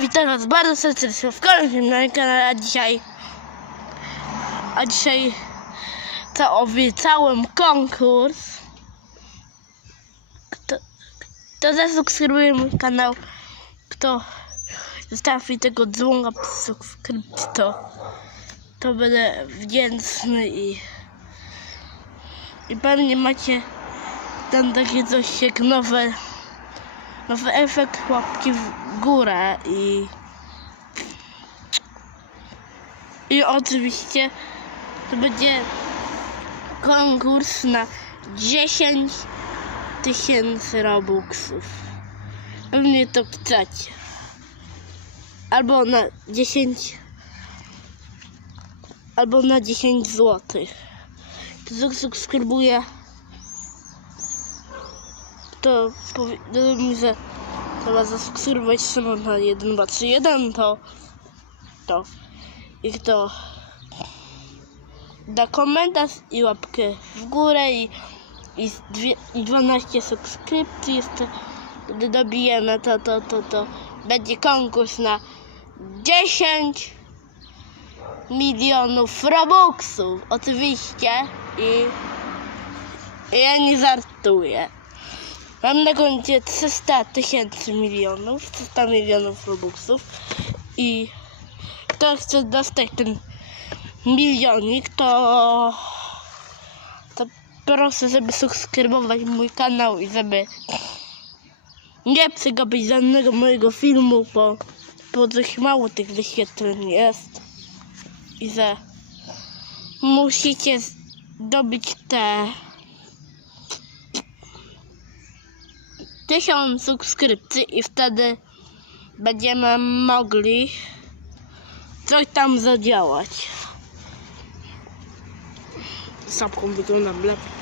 witam was bardzo serdecznie w kolejnym na kanale, a dzisiaj... A dzisiaj... To obiecałem konkurs. Kto... Kto zasubskrybuje mój kanał, kto zostawi tego dzwonka przy subskrypcji, to... To będę wdzięczny i... I pewnie macie tam takie coś jak nowe nowy efekt łapki w górę i i oczywiście to będzie konkurs na 10 tysięcy robuxów. Pewnie to chcecie albo na 10 albo na 10 złotych kto subskrybuje to powie mi, że trzeba zasubskrybować Szymon na 1, 2, 3, 1, to to. I kto? Da komentarz i łapkę w górę i, i, dwie, i 12 subskrypcji jeszcze gdy dobijemy to, to, to, to będzie konkurs na 10 milionów robuxów. Oczywiście. I, i ja nie żartuję Mam na koncie 300 tysięcy milionów, 300 milionów robuxów i kto chce dostać ten milionik, to, to proszę, żeby subskrybować mój kanał i żeby nie przegapić żadnego mojego filmu, bo, bo dość mało tych wyświetleń jest i że musicie zdobyć te tysiąc subskrypcji i wtedy będziemy mogli coś tam zadziałać. Sapką wyglądam lepiej.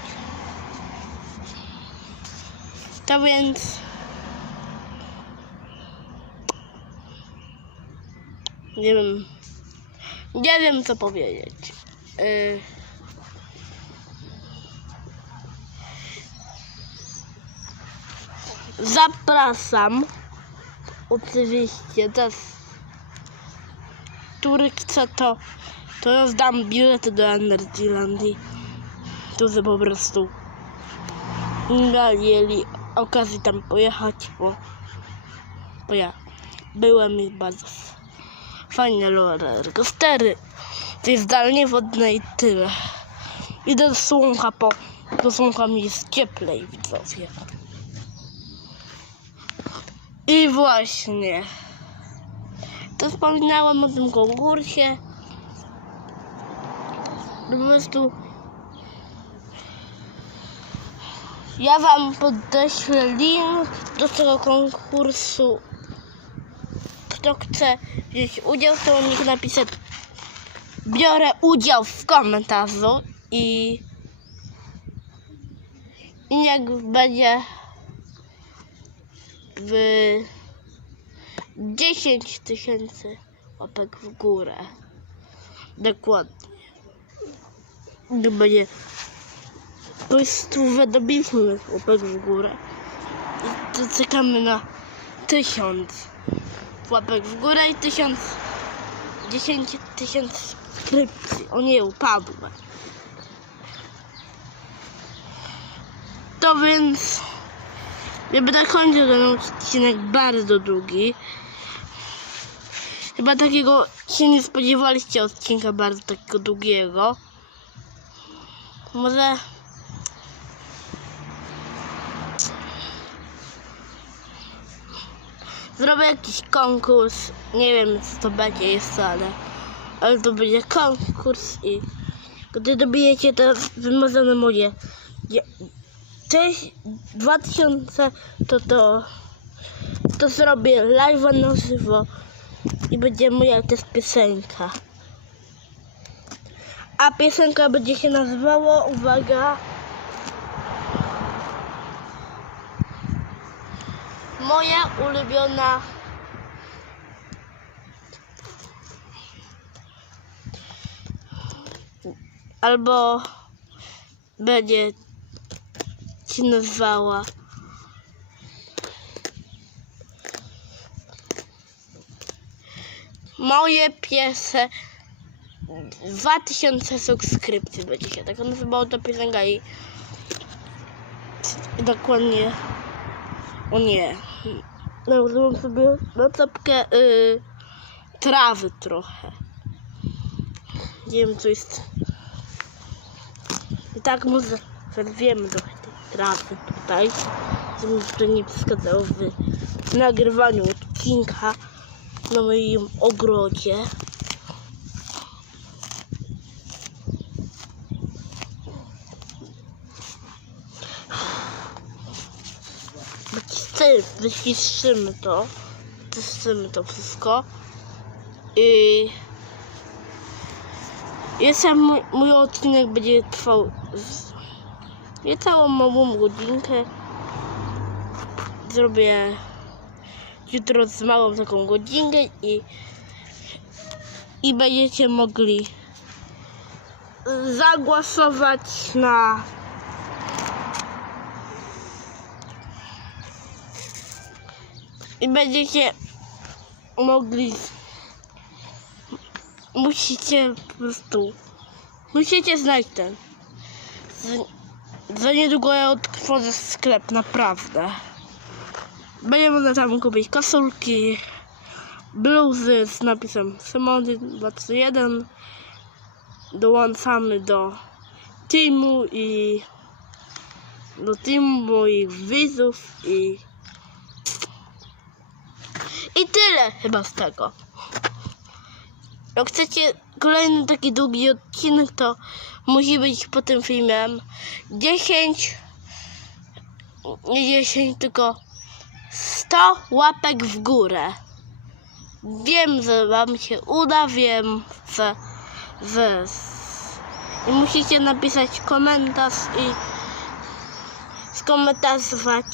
To więc nie wiem nie wiem co powiedzieć. Yy... Zapraszam. Oczywiście też. Który chce to, to rozdam bilety do Energylandii. Którzy po prostu nie mieli okazji tam pojechać, bo, bo ja byłem i bardzo fajne roller coastery. To jest zdalnie wodne i tyle. Idę do słonka, bo do słonka mi jest cieplej, widzowie. I właśnie. To wspominałam o tym konkursie. Po prostu ja wam podeślę link do tego konkursu. Kto chce wziąć udział, to niech napisze biorę udział w komentarzu i i jak będzie w 10 tysięcy łapek w górę. Dokładnie. Nie będzie po prostu wydobiliśmy łapek w górę. To czekamy na tysiąc łapek w górę i tysiąc 10 tysięcy subskrypcji. O nie, upadłem. To więc nie będę kończył ten odcinek bardzo długi. Chyba takiego się nie spodziewaliście odcinka bardzo takiego długiego. Może zrobię jakiś konkurs. Nie wiem co to będzie jeszcze, ale, ale to będzie konkurs i gdy dobijecie te wymazane moje Cześć 2000 to to to zrobię live na żywo i będzie moja też piosenka. A piosenka będzie się nazywała, uwaga, moja ulubiona albo będzie nazwała. moje piese 2000 subskrypcji będzie się tak nazywało ta piosenka i dokładnie o nie nałożyłam sobie na czapkę y, trawy trochę nie wiem co jest i tak może zerwiemy trochę trawy tutaj żeby to nie przeszkadzało w nagrywaniu odcinka na moim ogrodzie wyciszymy to. Wyciszymy to wszystko. I jeszcze mój, mój odcinek będzie trwał niecałą małą godzinkę. Zrobię jutro z małą taką godzinkę i i będziecie mogli zagłosować na i będziecie mogli musicie po prostu musicie znać ten za, za niedługo ja otworzę sklep naprawdę będzie można tam kupić koszulki bluzy z napisem Simony 231 dołączamy do teamu i do teamu moich widzów i i tyle chyba z tego. Jak chcecie kolejny taki długi odcinek, to musi być po tym filmem 10, nie 10, tylko 100 łapek w górę. Wiem, że wam się uda, wiem, że, że i musicie napisać komentarz i skomentarzować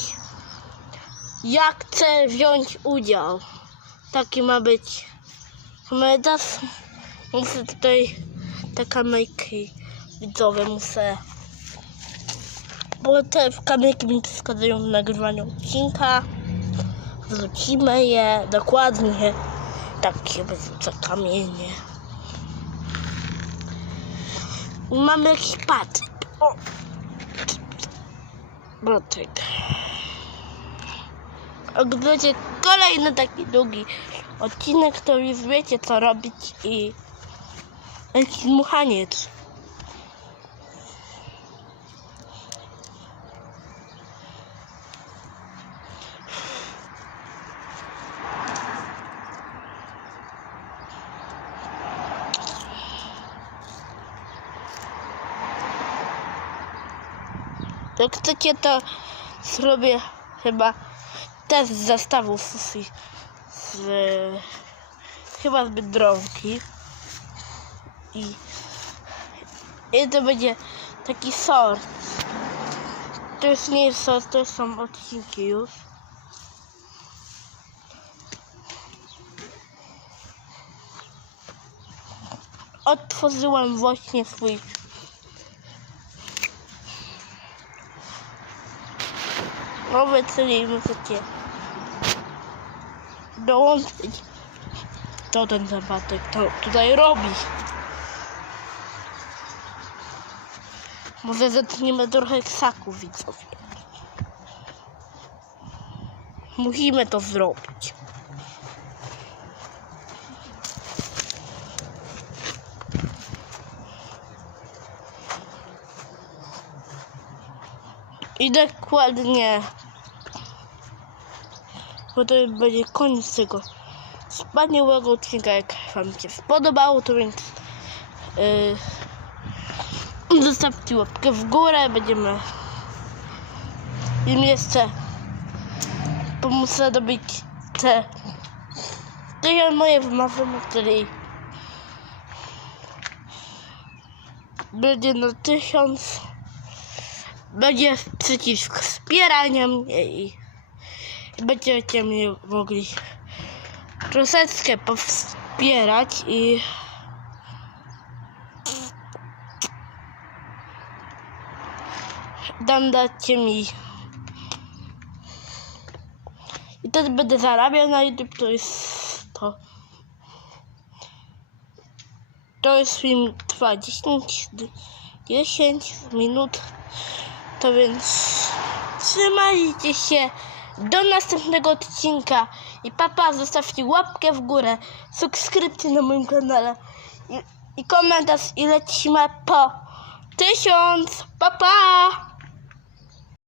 jak chcę wziąć udział. Taki ma być komentarz. Muszę tutaj te kamyki widzowe muszę. Bo te kamyki mi przeszkadzają w nagrywaniu odcinka. Wrzucimy je dokładnie. Takie wyrzucę kamienie. I Mamy jakiś patyk. O! Patyk. Będzie kolejny taki długi odcinek, to już wiecie co robić i jakiś dmuchaniec. Jak chcecie, to zrobię chyba test zestawu sushi z chyba z Biedronki i, i to będzie taki sort to już nie jest sort, to są odcinki już otworzyłam właśnie swój nowy, czyli możecie dołączyć. To ten zabatek to tutaj robi. Może zetniemy trochę ksaków widzowie. Musimy to zrobić. I dokładnie bo to będzie koniec tego wspaniałego odcinka. Jak Wam się spodobało, to więc yy, zostawcie łapkę w górę. Będziemy im jeszcze pomóc dobić te te moje wymarzenia, czyli będzie na tysiąc będzie przycisk wspierania mnie i będziecie mnie mogli troszeczkę powspierać i dam dacie mi i wtedy będę zarabiał na YouTube to jest to to jest film trwa 10, 10 minut. To więc trzymajcie się do następnego odcinka i papa zostawcie łapkę w górę, subskrypcję na moim kanale i, i komentarz i lecimy po tysiąc. Papa! Pa!